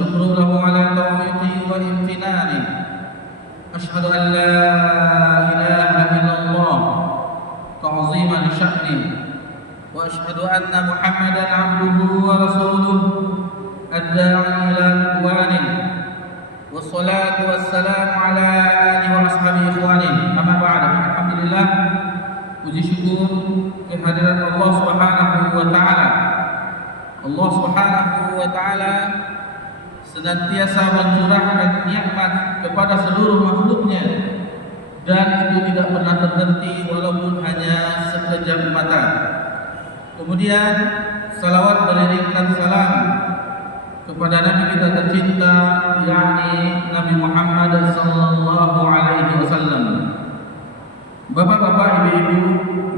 والشكر له على توفيقه وامتنانه. أشهد أن لا إله إلا الله تعظيما لشأنه، وأشهد أن محمدا عبده ورسوله الداعي إلى رضوانه، والصلاة والسلام على آله وأصحابه إخوانه. أما بعد، alhamdulillah, puji syukur kehadiran Allah Subhanahu wa taala. Allah Subhanahu wa taala senantiasa mencurahkan nikmat kepada seluruh makhluknya, dan itu tidak pernah terhenti walaupun hanya sekejap mata. Kemudian salawat beriringkan salam kepada Nabi kita tercinta, yakni Nabi Muhammad sallallahu alaihi wasallam. Bapak-bapak, ibu-ibu,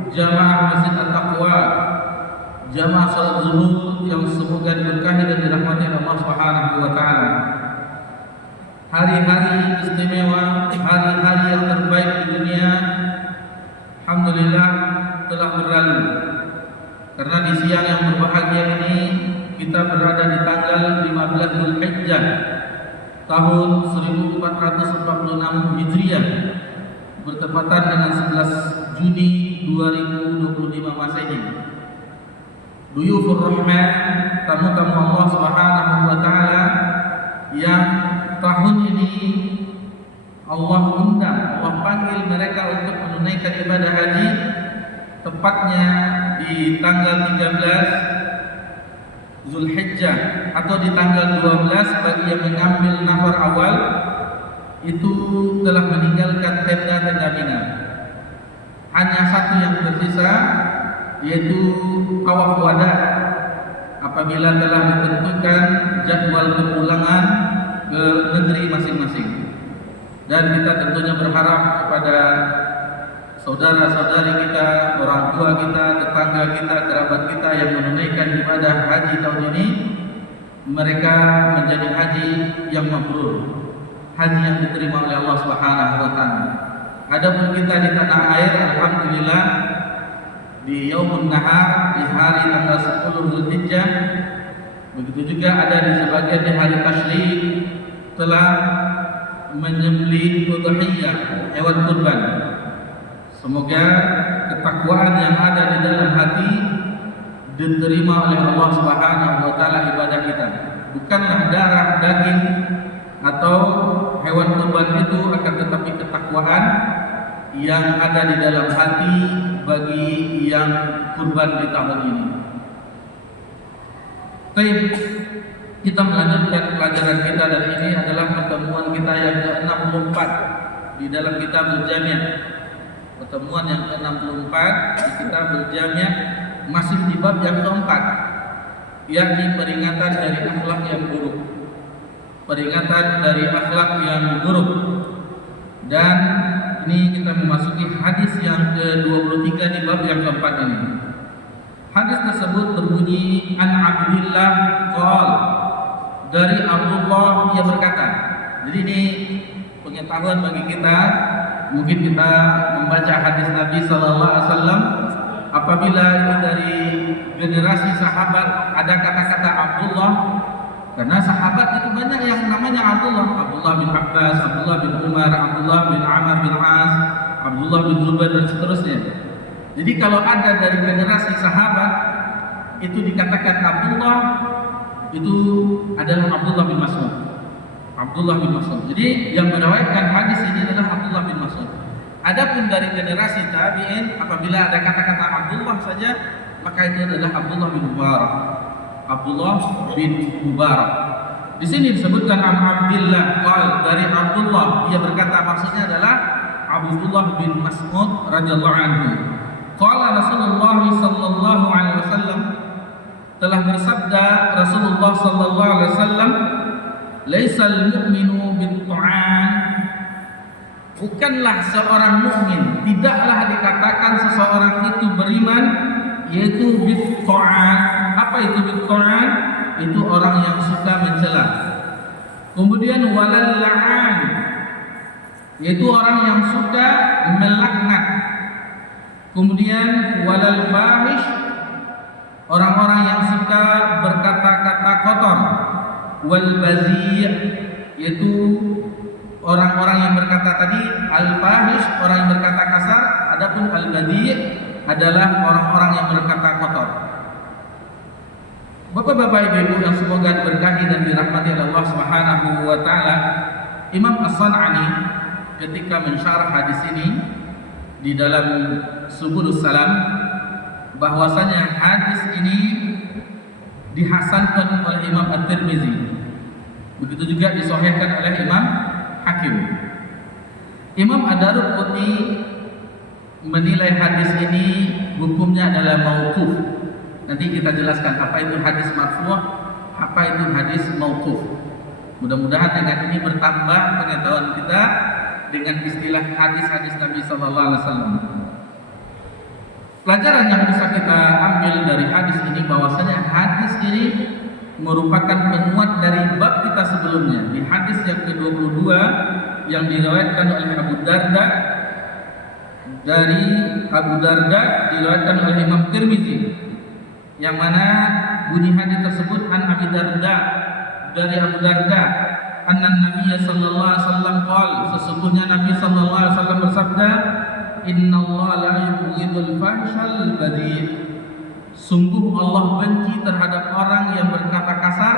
jamaah Masjid At-Taqwa, jamaah salat zuhur yang semoga diberkahi dan dirahmati Allah Subhanahu wa taala. Hari-hari istimewa, hari-hari yang terbaik di dunia, alhamdulillah telah berlalu. Karena di siang yang berbahagia ini kita berada di tanggal 15 Dzulhijjah tahun 1446 Hijriah, bertepatan dengan 11 Juni 2025 Masehi. Duyufur Rahman, tamu-tamu Allah Subhanahu wa taala yang tahun ini Allah undang, Allah panggil mereka untuk menunaikan ibadah haji, tepatnya di tanggal 13 Zulhijjah atau di tanggal 12 bagi yang mengambil nafar awal itu telah meninggalkan tenda-tenda Mina. Hanya satu yang tersisa, yaitu tawaf wada apabila telah ditentukan jadwal kepulangan ke negeri masing-masing. Dan kita tentunya berharap kepada saudara-saudari kita, orang tua kita, tetangga kita, kerabat kita yang menunaikan ibadah haji tahun ini, mereka menjadi haji yang mabrur, haji yang diterima oleh Allah Subhanahu wa taala. Adapun kita di tanah air, alhamdulillah, di Yaumun Nahar, di hari tanggal 10 Zulhijjah, begitu juga ada di sebagian di hari Tasyrik, telah menyembelih udhiyah, hewan kurban. Semoga ketakwaan yang ada di dalam hati diterima oleh Allah Subhanahu wa taala ibadah kita. Bukanlah darah, daging atau hewan kurban itu, akan tetapi ketakwaan yang ada di dalam hati bagi yang kurban di tahun ini. Baik, kita melanjutkan pelajaran kita, dan ini adalah pertemuan kita yang ke-64 di dalam Kitabul Jami'. Pertemuan yang ke-64 di Kitabul Jami' masih di bab yang keempat, yakni peringatan dari akhlak yang buruk. Peringatan dari akhlak yang buruk. Dan ini kita memasuki hadis yang ke-23 di bab yang keempat ini. Hadis tersebut berbunyi, An Abdillah qol, dari Abdullah ia berkata. Jadi ini pengetahuan bagi kita. Mungkin kita membaca hadis Nabi sallallahu alaihi wasallam, apabila itu dari generasi sahabat ada kata-kata Abdullah, karena sahabat itu banyak yang namanya Abdullah. Abdullah bin Abbas, Abdullah bin Umar, Abdullah bin Amr bin As, Abdullah bin Zubair, dan seterusnya. Jadi kalau ada dari generasi sahabat itu dikatakan Abdullah, itu adalah Abdullah bin Mas'ud. Abdullah bin Mas'ud. Jadi yang meriwayatkan hadis ini adalah Abdullah bin Mas'ud. Adapun dari generasi tabi'in, apabila ada kata-kata Abdullah saja, maka itu adalah Abdullah bin Mubarak. Abdullah bin Mubarak. Di sini disebutkan An Abdillah qal, dari Abdullah ia berkata, maksudnya adalah Abdullah bin Mas'ud radhiyallahu anhu. Qala Rasulullah sallallahu alaihi wasallam, telah bersabda Rasulullah sallallahu alaihi wasallam, laisal mu'minu bin ta'an, bukanlah seorang mukmin, tidaklah dikatakan seseorang itu beriman, yaitu bin ta'an. Apa itu bin ta'an? Itu orang yang suka mencela. Kemudian walal la'an, yaitu orang yang suka melaknat. Kemudian walal fahish, orang-orang yang suka berkata-kata kotor. wal bazi', yaitu orang-orang yang berkata tadi al-fahish, orang yang berkata kasar. Adapun al-badhi' adalah orang-orang yang berkata kotor. Bapak-bapak, ibu-ibu yang semoga diberkahi dan dirahmati oleh Allah Subhanahu wa taala, Imam As-San'ani ketika mensyarah hadis ini di dalam Subulus Salam, bahwasanya hadis ini dihasankan oleh Imam At-Tirmizi, begitu juga disahihkan oleh Imam Hakim. Imam Ad-Darqutni menilai hadis ini hukumnya adalah mauquf. Nanti kita jelaskan apa itu hadis marfu', apa itu hadis mauquf. Mudah-mudahan dengan ini bertambah pengetahuan kita dengan istilah hadis-hadis Nabi sallallahu alaihi wasallam. Pelajaran yang bisa kita ambil dari hadis ini bahwasanya hadis ini merupakan penguat dari bab kita sebelumnya. Di hadis yang ke-22 yang diriwayatkan oleh Abu Darda, dari Abu Darda diriwayatkan oleh Imam Tirmizi, yang mana bunyi hadis tersebut an Abi Darda, dari Abu Darda, anna Nabi sallallahu alaihi wasallam qala, sesungguhnya Nabi sallallahu alaihi wasallam bersabda, innallaha la yuhibbul fahsyal badhi', sungguh Allah benci terhadap orang yang berkata kasar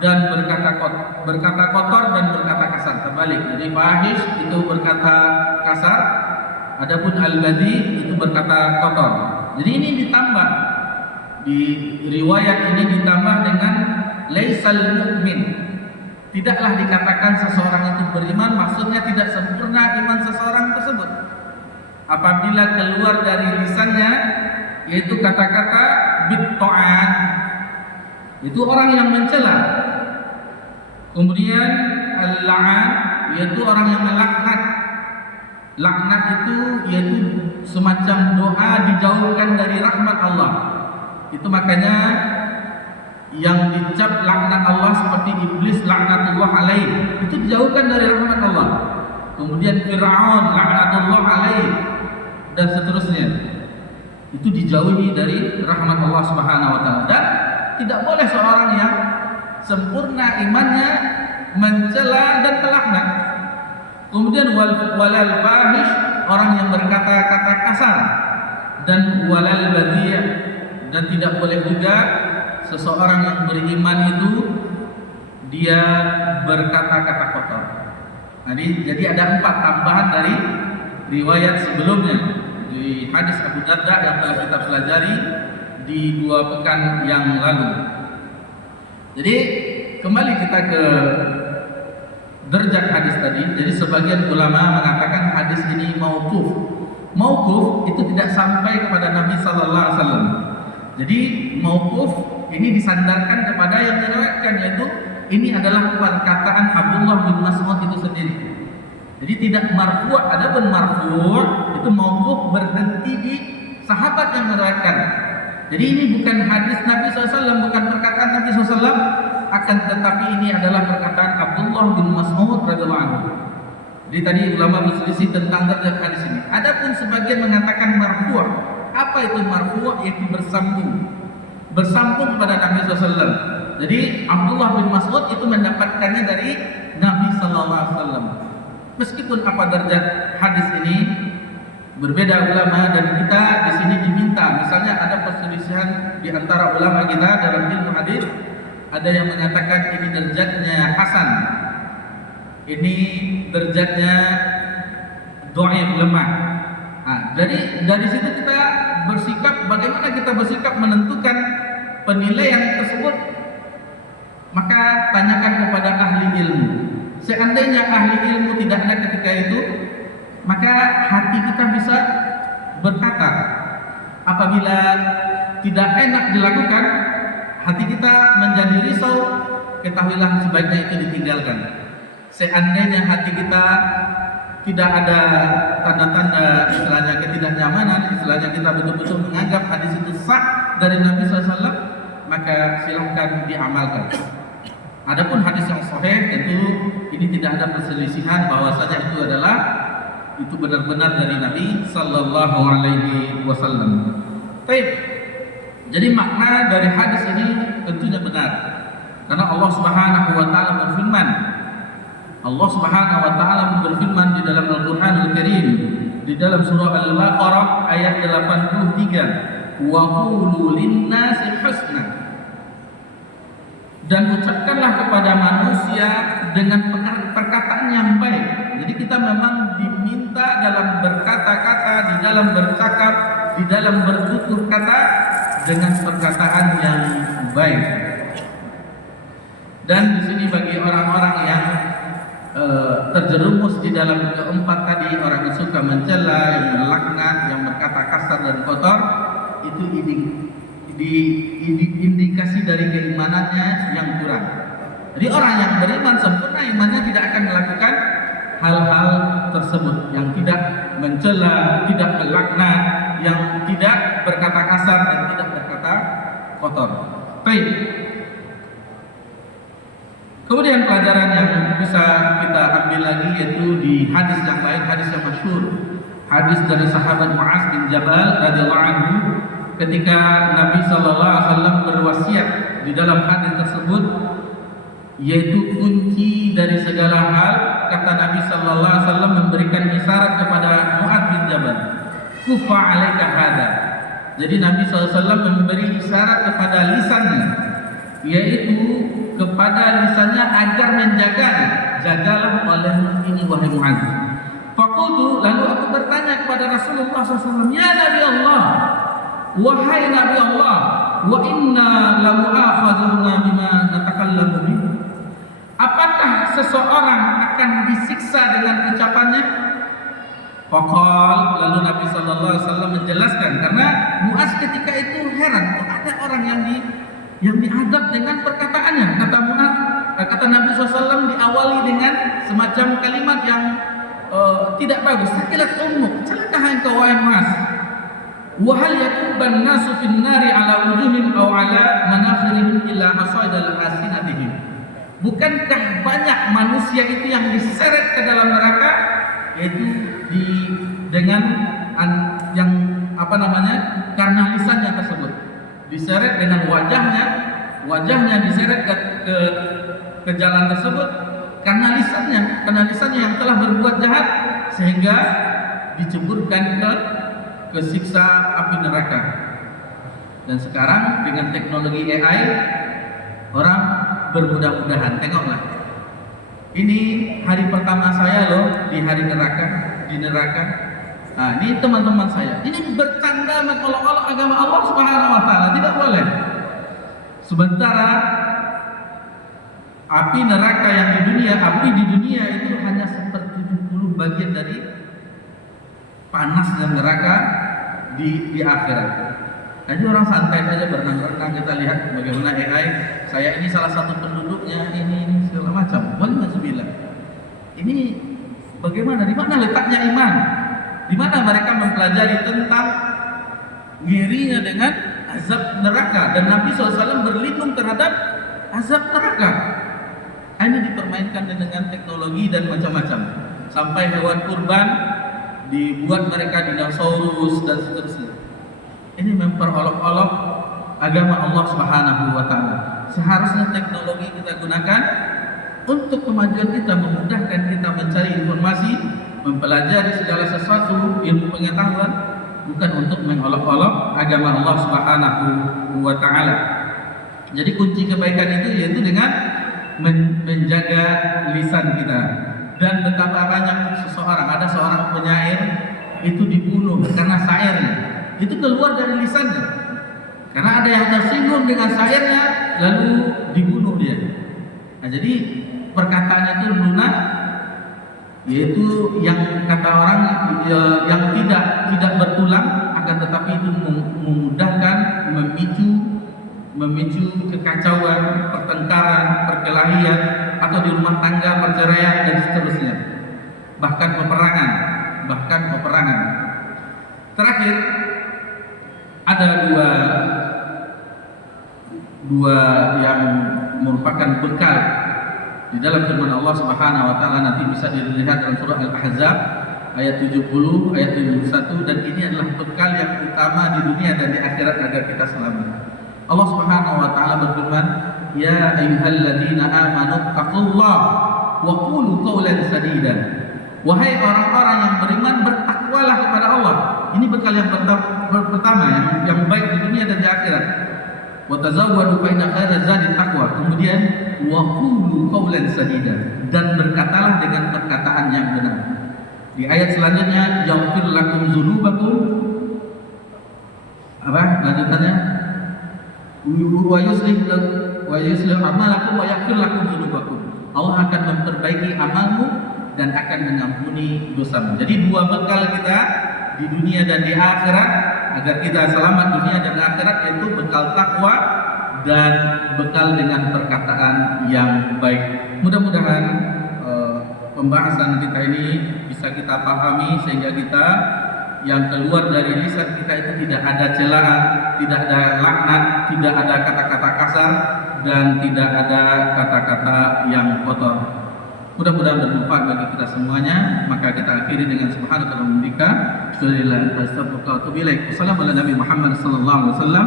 dan berkata kotor dan berkata kasar. Terbalik, jadi fahish itu berkata kasar, adapun al-badhi' itu berkata kotor. Jadi ini ditambah, di riwayat ini ditambah dengan laisal mu'min, tidaklah dikatakan seseorang itu beriman, maksudnya tidak sempurna iman seseorang tersebut apabila keluar dari lisannya yaitu kata-kata bid'ah, itu orang yang mencela. Kemudian al-la'an, yaitu orang yang melaknat. Laknat itu yaitu semacam doa dijauhkan dari rahmat Allah. Itu makanya yang dicap laknat Allah seperti iblis laknatullah alaih, itu dijauhkan dari rahmat Allah. Kemudian Fir'aun laknatullah alaih dan seterusnya, itu dijauhi dari rahmat Allah Subhanahu wa taala. Dan tidak boleh seorang yang sempurna imannya mencela dan melaknat. Kemudian walal fahish, orang yang berkata-kata kasar, dan walal badhi', dan tidak boleh juga seseorang yang beriman itu dia berkata-kata kotor. Jadi ada 4 tambahan dari riwayat sebelumnya di hadis Abu Darda yang telah kita pelajari di 2 pekan yang lalu. Jadi kembali kita ke derajat hadis tadi. Jadi sebagian ulama mengatakan hadis ini mauquf. Mauquf itu tidak sampai kepada Nabi sallallahu alaihi wasallam. Jadi mauquf ini disandarkan kepada yang diriwayatkan, yaitu ini adalah perkataan Abdullah bin Mas'ud itu sendiri. Jadi tidak marfu'. Adapun marfu' itu mauquf, berhenti di sahabat yang meriwayatkan. Jadi ini bukan hadis Nabi SAW, bukan perkataan Nabi SAW, akan tetapi ini adalah perkataan Abdullah bin Mas'ud radhiyallahu anhu. Jadi tadi ulama berselisih tentang derajat hadis ini. Adapun sebagian mengatakan marfu'. Apa itu marfu'? Yaitu bersambung kepada Nabi SAW. Jadi Abdullah bin Mas'ud itu mendapatkannya dari Nabi SAW. Meskipun apa derajat hadis ini berbeda ulama, dan kita di sini diminta, misalnya ada perselisihan di antara ulama kita dalam ilmu hadis, ada yang mengatakan ini derajatnya hasan, ini derajatnya dhaif, lemah. Nah, jadi dari situ kita bersikap, bagaimana kita bersikap menentukan penilaian tersebut, maka tanyakan kepada ahli ilmu. Seandainya ahli ilmu tidak ada ketika itu, maka hati kita bisa berkata. Apabila tidak enak dilakukan, hati kita menjadi risau, ketahuilah sebaiknya itu ditinggalkan. Seandainya hati kita tidak ada tanda-tanda istilahnya ketidaknyamanan, istilahnya kita betul-betul menganggap hadis itu sah dari Nabi SAW, maka silahkan diamalkan. Adapun hadis yang sahih, tentu ini tidak ada perselisihan bahwasanya itu benar-benar dari Nabi Sallallahu Alaihi Wasallam. Baik, jadi makna dari hadis ini tentunya benar. Karena Allah Subhanahu wa taala berfirman, Allah Subhanahu wa taala berfirman di dalam Al-Qur'anul Karim di dalam surah Al-Baqarah ayat 83, wa qulu lin-nasi husna, dan ucapkanlah kepada manusia dengan perkataan yang baik. Jadi kita memang diminta dalam berkata-kata, di dalam bercakap, di dalam bertutur kata dengan perkataan yang baik. Dan di sini bagi orang-orang yang terjerumus di dalam keempat tadi, orang yang suka mencela, yang melaknat, yang berkata kasar dan kotor, itu indikasi dari keimanannya yang kurang. Jadi orang yang beriman sempurna imannya tidak akan melakukan hal-hal tersebut, yang tidak mencela, tidak melaknat, yang tidak berkata kasar dan tidak berkata kotor. Baik. Kemudian pelajaran yang bisa kita ambil lagi yaitu di hadis yang lain, hadis yang masyhur, hadis dari sahabat Mu'adz bin Jabal radhiyallahu anhu, ketika Nabi sallallahu alaihi wasallam berwasiat di dalam hadis tersebut, yaitu kunci dari segala hal, kata Nabi sallallahu alaihi wasallam memberikan isyarat kepada Mu'adz bin Jabal, kufa 'alaika hada. Jadi Nabi sallallahu alaihi wasallam memberi isyarat kepada lisannya, yaitu kepada lisannya agar menjaganya, jagalah oleh ini wahai Mu'adz. Faqultu, lalu aku bertanya kepada Rasulullah SAW, ya Nabi Allah, wahai Nabi Allah, wa inna lamu'akhadzuna bima natakallamu bihi. Apakah seseorang akan disiksa dengan ucapannya? Faqal, lalu Nabi sallallahu alaihi wasallam menjelaskan, karena Mu'adz ketika itu heran, kok ada orang yang diadab dengan perkataannya. Kata Mu'adz, kata Nabi SAW diawali dengan semacam kalimat yang tidak bagus. Sakilat ummuk, celakalah engkau wahai Mu'adz. Wa hal yakuban nasu fin nari ala wujuhim aw ala manakhirihim illa hasaidal asinatihim. Bukankah banyak manusia itu yang diseret ke dalam neraka, yaitu dengan yang karena lisannya tersebut, diseret dengan wajahnya diseret ke jalan tersebut karena lisannya yang telah berbuat jahat, sehingga diceburkan ke siksa api neraka. Dan sekarang dengan teknologi AI, orang bermudah-mudahan, tengoklah, ini hari pertama saya loh di neraka. Nah, ini teman-teman saya, ini bercanda mengolok-olok agama Allah Subhanahu wa taala, tidak boleh. Sementara api neraka yang api di dunia itu hanya 1/70 bagian dari panasnya neraka di akhirat. Jadi orang santai saja berenang-renang, kita lihat bagaimana AI. Saya ini salah satu penduduknya, ini segala macam. Walhamdulillah. Ini bagaimana? Di mana letaknya iman? Di mana mereka mempelajari tentang ngirinya dengan azab neraka, dan Nabi SAW berlindung terhadap azab neraka. Ini dipermainkan dengan teknologi dan macam-macam, sampai hewan kurban dibuat mereka dinosaurus dan seterusnya. Ini memperolok-olok agama Allah Subhanahu wa taala. Seharusnya teknologi kita gunakan untuk kemajuan kita, memudahkan kita mencari informasi, mempelajari segala sesuatu, ilmu pengetahuan, bukan untuk mengolok-olok agama Allah Subhanahu wa taala. Jadi kunci kebaikan itu yaitu dengan menjaga lisan kita. Dan betapa banyak ada seorang penyair itu dibunuh karena syairnya itu keluar dari lisannya, karena ada yang tersinggung dengan syairnya lalu dibunuh dia. Nah, jadi perkataan itu lunak, yaitu yang kata orang yang tidak bertulang, akan tetapi itu memudahkan, memicu kekacauan, pertengkaran, perkelahian, atau di rumah tangga perceraian dan seterusnya, bahkan peperangan. Terakhir ada dua yang merupakan bekal di dalam firman Allah Subhanahu wa taala, nanti bisa dilihat dalam surah Al-Ahzab ayat 70, ayat 71, dan ini adalah bekal yang utama di dunia dan di akhirat agar kita selamat. Allah Subhanahu wa taala berfirman, ya ayyuhalladzina amanu taqullah wa qulu qawlan sadida. Wahai orang-orang yang beriman, bertakwalah kepada Allah. Ini bekal yang pertama yang baik di dunia dan di akhirat. Wa tazawwadu fa inna khairaz zadi taqwa. Kemudian wa qulu qawlan sadida, dan berkatalah dengan perkataan yang benar. Di ayat selanjutnya, yaghfir lakum dzunubakum, apa lanjutannya, wa yuslih amalakum wa yaghfir lakum dzunubakum. Allah akan memperbaiki amalmu dan akan mengampuni dosamu. Jadi dua bekal kita di dunia dan di akhirat agar kita selamat dunia dan akhirat, yaitu bekal takwa dan bekal dengan perkataan yang baik. Mudah-mudahan pembahasan kita ini bisa kita pahami sehingga kita yang keluar dari lisan kita itu tidak ada celaan, tidak ada laknat, tidak ada kata-kata kasar, dan tidak ada kata-kata yang kotor. Mudah-mudahan bermanfaat bagi kita semuanya. Maka kita akhiri dengan subhanaka wa bihamdika, astaghfiruka wa atubu ilaik. Wassalamu ala nabi Muhammad sallallahu alaihi wasallam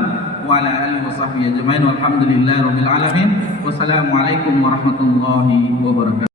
wa ala alihi wa sahbihi ajma'in. Walhamdulillahirabbil alamin. Wassalamu alaikum warahmatullahi wabarakatuh.